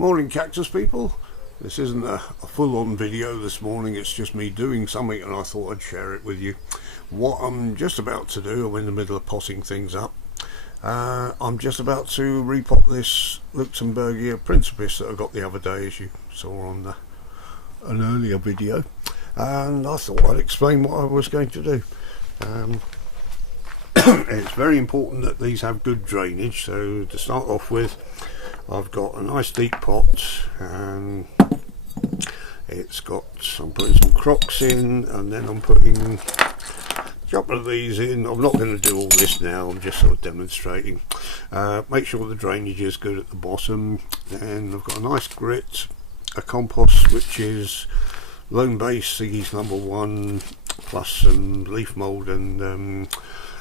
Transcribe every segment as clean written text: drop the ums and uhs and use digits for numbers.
Morning cactus people. This isn't a full-on video this morning, it's just me doing something and I thought I'd share it with you. What I'm just about to do, I'm in the middle of potting things up. I'm just about to repot this Luxemburgia Principis that I got the other day, as you saw on an earlier video, and I thought I'd explain what I was going to do. It's very important that these have good drainage, so to start off with, I've got a nice deep pot and I'm putting some crocks in, and then I'm putting a couple of these in. I'm not going to do all this now, I'm just sort of demonstrating. Make sure the drainage is good at the bottom. Then I've got a nice grit, a compost which is Lone Base Siggy's number 1 plus some leaf mould and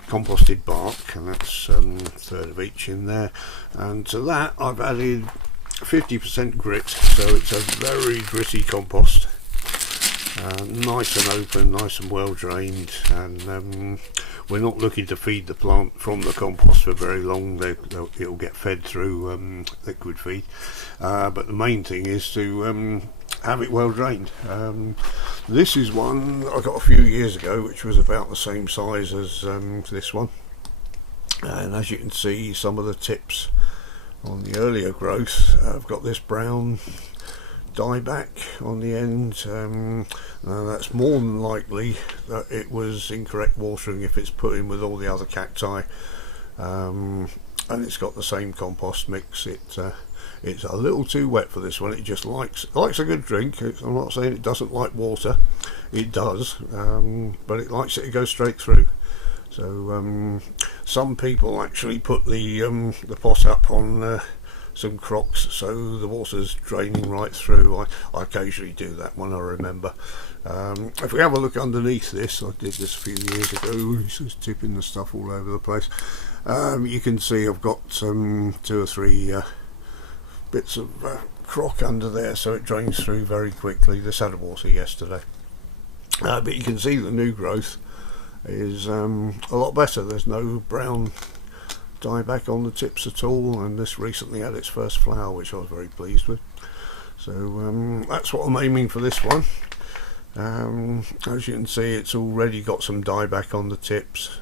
composted bark, and that's a third of each in there. And to that I've added 50% grit, so it's a very gritty compost, nice and open, nice and well drained, and we're not looking to feed the plant from the compost for very long. It'll get fed through liquid feed, but the main thing is to have it well drained. This is one I got a few years ago which was about the same size as this one, and as you can see, some of the tips on the earlier growth have got this brown dieback on the end. That's more than likely that it was incorrect watering if it's put in with all the other cacti, and it's got the same compost mix. It's a little too wet for this one. It just likes a good drink. I'm not saying it doesn't like water, it does, but it likes it to go straight through. So some people actually put the pot up on some crocks so the water's draining right through. I occasionally do that when I remember. If we have a look underneath this, I did this a few years ago, it's just tipping the stuff all over the place. You can see I've got 2 or 3 bits of crock under there, so it drains through very quickly. This had water yesterday, but you can see the new growth is a lot better. There's no brown dieback on the tips at all, and this recently had its first flower, which I was very pleased with. So that's what I'm aiming for this one. As you can see, it's already got some dieback on the tips.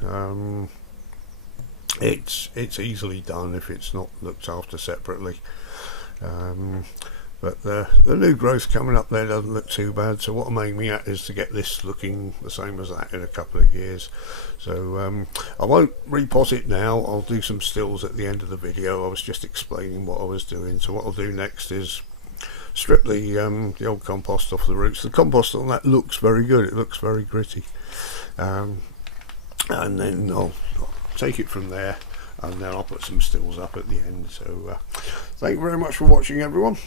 It's easily done if it's not looked after separately. But the new growth coming up there doesn't look too bad, so what I'm aiming at is to get this looking the same as that in a couple of years. So I won't repot it now, I'll do some stills at the end of the video. I was just explaining what I was doing. So what I'll do next is strip the old compost off the roots. The compost on that looks very good, it looks very gritty, and then I'll take it from there, and then I'll put some stills up at the end. So thank you very much for watching, everyone.